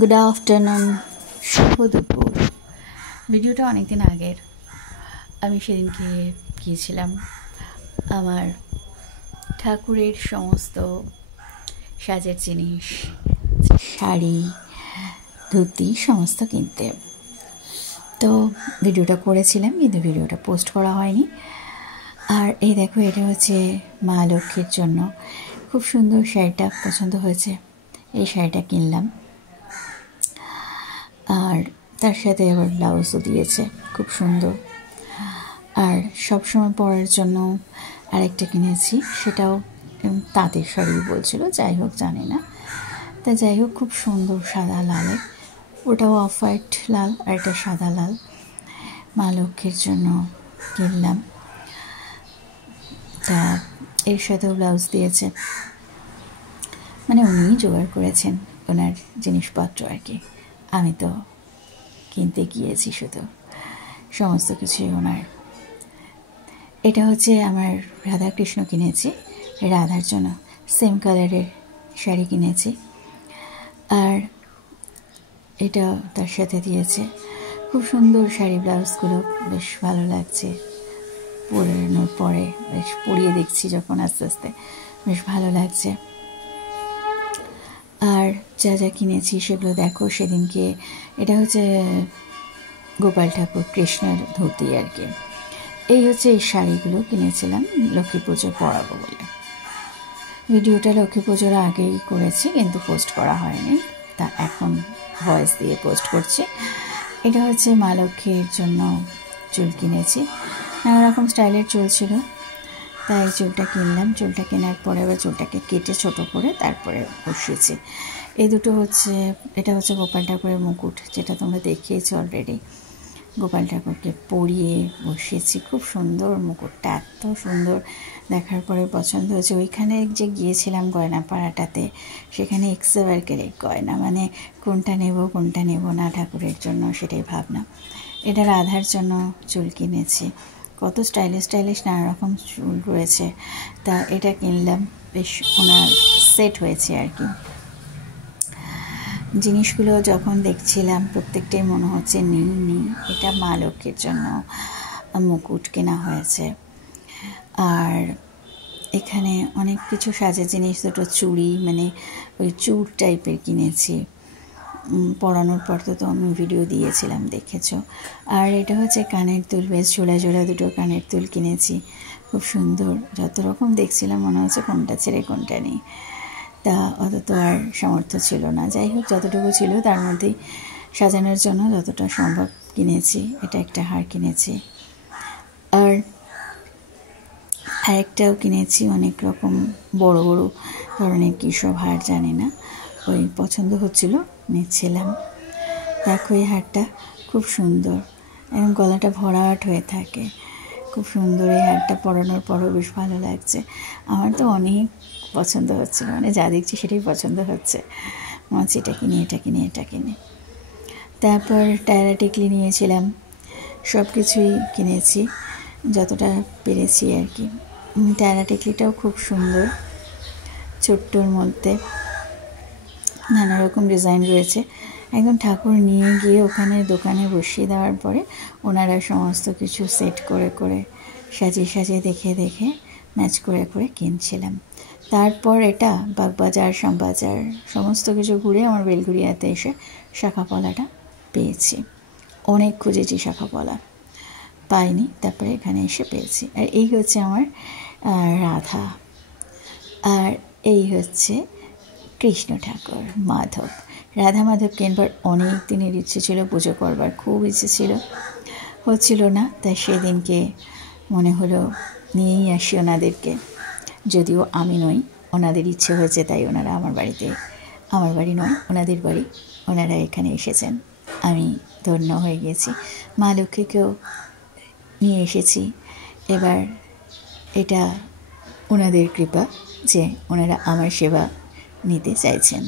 Good afternoon, শুভ দুপুর। ভিডিওটা অনেক দিন আগের। আমি সেদিনকে গিয়েছিলাম আমার ঠাকুরের সমস্ত সাজের জিনিস, শাড়ি, ধুতি সমস্ত কিনতে। তো ভিডিওটা করেছিলাম, কিন্তু ভিডিওটা পোস্ট করা হয়নি। আর এই দেখো, এটা হচ্ছে মা লক্ষ্মীর জন্য খুব সুন্দর শাড়িটা পছন্দ হয়েছে। এই শাড়িটা কিনলাম, আর তার সাথে আবার ব্লাউজও দিয়েছে, খুব সুন্দর। আর সবসময় পরার জন্য আরেকটা কিনেছি, সেটাও তাঁতের শাড়ি বলছিল, যাই হোক জানি না। তা যাই হোক, খুব সুন্দর সাদা লালে, ওটাও অফ হোয়াইট লাল আর এটা সাদা লাল। মা লক্ষ্মীর জন্য কিনলাম। তা এর সাথেও ব্লাউজ দিয়েছে, মানে উনিই জোগাড় করেছেন ওনার জিনিসপত্র আর কি। আমি তো কিনতে গিয়েছি শুধু, সমস্ত কিছুই ওনার। এটা হচ্ছে আমার রাধাকৃষ্ণ কিনেছি, রাধার জন্য সেম কালারের শাড়ি কিনেছি। আর এটা তার সাথে দিয়েছে, খুব সুন্দর শাড়ি। ব্লাউজগুলো বেশ ভালো লাগছে পরানোর পরে, বেশ পরিয়ে দেখছি যখন আস্তে আস্তে, বেশ ভালো লাগছে। আর যা যা কিনেছি সেগুলো দেখো সেদিনকে। এটা হচ্ছে গোপাল ঠাকুর কৃষ্ণের ধুতি আর কি। এই হচ্ছে এই শাড়িগুলো কিনেছিলাম লক্ষ্মী পুজোয় পরাবো বলে। ভিডিওটা লক্ষ্মী পুজোর আগেই করেছি, কিন্তু পোস্ট করা হয়নি, তা এখন ভয়েস দিয়ে পোস্ট করছি। এটা হচ্ছে মা লক্ষ্মীর জন্য চুল কিনেছি, নানা রকম স্টাইলের চুল ছিল, তাই চুলটা কিনলাম। চুলটা কেনার পরে আবার চুলটাকে কেটে ছোট করে তারপরে বসিয়েছি। এই দুটো হচ্ছে, এটা হচ্ছে গোপাল ঠাকুরের মুকুট, যেটা তোমরা দেখিয়েছো অলরেডি। গোপাল ঠাকুরকে পরিয়ে বসিয়েছি, খুব সুন্দর মুকুটটা, এত সুন্দর, দেখার পরে পছন্দ হয়েছে। ওইখানে যে গিয়েছিলাম গয়নাপাড়াটাতে, সেখানে এক্সেভারকের গয়না, মানে কোনটা নেব না ঠাকুরের জন্য সেটাই ভাবনা। এটা রাধার জন্য চুল কিনেছি, কত স্টাইলিশ নানা রকম চুল রয়েছে, তা এটা কিনলাম। বেশ ওনার সেট হয়েছে আর কি। জিনিসগুলো যখন দেখছিলাম প্রত্যেকটাই মনে হচ্ছে নেই, এটা মা লক্ষ্মীর জন্য মুকুট কেনা হয়েছে। আর এখানে অনেক কিছু সাজের জিনিস, দুটো চুড়ি, মানে ওই চূড় টাইপের কিনেছি। পরানোর পর তো আমি ভিডিও দিয়েছিলাম, দেখেছো। আর এটা হচ্ছে কানের দুল, বেশ ঝোলা ঝোলা দুটো কানের দুল কিনেছি, খুব সুন্দর। যত রকম দেখছিলাম মনে হচ্ছে কোনটা ছেড়ে কোনটা নেই, তা অত তো আর সামর্থ্য ছিল না। যাই হোক, যতটুকু ছিল তার মধ্যেই সাজানোর জন্য যতটা সম্ভব কিনেছি। এটা একটা হার কিনেছি, আর আরেকটাও কিনেছি, অনেক রকম বড় বড় ধরনের কী সব হার জানি না, ওই পছন্দ হচ্ছিল, নিচ্ছিলাম। দেখো এই হারটা খুব সুন্দর, এবং গলাটা ভরাট হয়ে থাকে, খুব সুন্দর। এই হারটা পরানোর পরও বেশ ভালো লাগছে। আমার তো অনেক পছন্দ হচ্ছিল, মানে যা দেখছি সেটাই পছন্দ হচ্ছে, মনে হচ্ছে এটা কিনে। তারপর টায়রা টিকলি নিয়েছিলাম, সব কিছুই কিনেছি যতটা পেরেছি আর কি। টায়রা টিকলিটাও খুব সুন্দর, ছোট্টর মধ্যে নানা রকম ডিজাইন রয়েছে। একদম ঠাকুর নিয়ে গিয়ে ওখানে দোকানে বসিয়ে দেওয়ার পরে ওনারা সমস্ত কিছু সেট করে সাজিয়ে দেখে ম্যাচ করে কিনছিলাম। তারপর এটা বাগবাজার, শ্যামবাজার সমস্ত কিছু ঘুরে আমার বেলঘুরিয়াতে এসে শাখাপলাটা পেয়েছি। অনেক খুঁজেছি শাখাপলা, পাইনি, তারপরে এখানে এসে পেয়েছি। আর এই হচ্ছে আমার রাধা, আর এই হচ্ছে কৃষ্ণ ঠাকুর মাধব। রাধা মাধব কিনবার অনেক দিনের ইচ্ছে ছিল, পুজো করবার খুব ইচ্ছে ছিল, হচ্ছিল না। তাই সেদিনকে মনে হলো নিয়েই আসি ওনাদেরকে, যদিও আমি নই, ওনাদের ইচ্ছে হয়েছে তাই ওনারা আমার বাড়ি নয় ওনাদের বাড়ি, ওনারা এখানে এসেছেন। আমি ধন্য হয়ে গেছি, মা লক্ষ্মীকেও নিয়ে এসেছি। এবার এটা ওনাদের কৃপা যে ওনারা আমার সেবা নিতে চাইছেন।